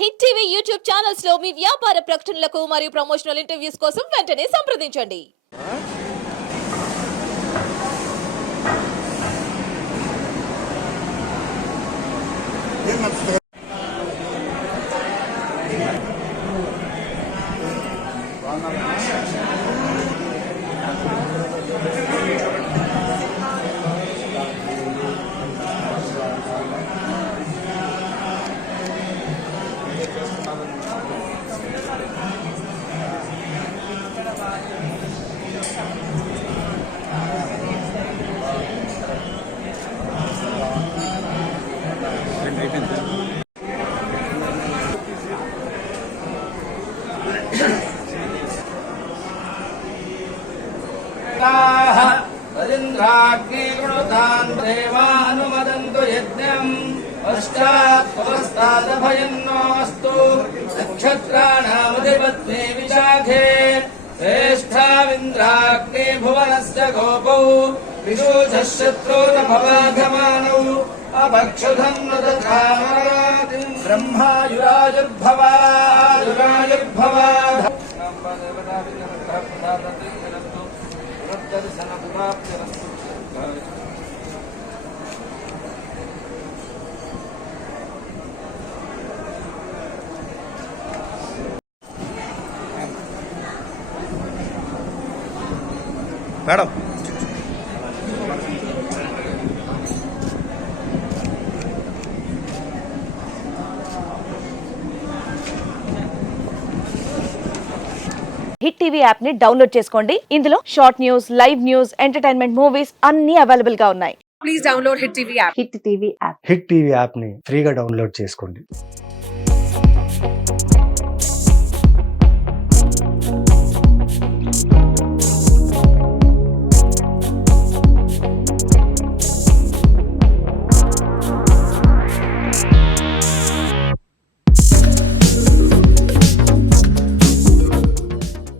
Hit TV YouTube channels లో మీ వ్యాపార ప్రకటనలకు మరియు ప్రమోషనల్ ఇంటర్వ్యూస్ కోసం వెంటనే సంప్రదించండి. रजिन्द्राग्निगुणुतान् देवानुमदन्तु यज्ञम् पश्चात्पुरस्तादभयन्नोऽस्तु नक्षत्राणामधिपत्नी विशाखे श्रेष्ठाविन्द्राग्ने भुवनस्य गोपौ विशूचः शत्रूरभवाघमानौ अपक्षुधम् नृतकामरातिम् ब्रह्मायुरायुर्भवा మేడం హిట్ టీవీ యాప్ ని డౌన్లోడ్ చేసుకోండి. ఇందులో short news, live news, entertainment movies అన్ని అవైలబుల్ గా ఉన్నాయి. Please download Hit TV app. Hit TV app. Hit TV app ని ఫ్రీగా డౌన్లోడ్ చేసుకోండి.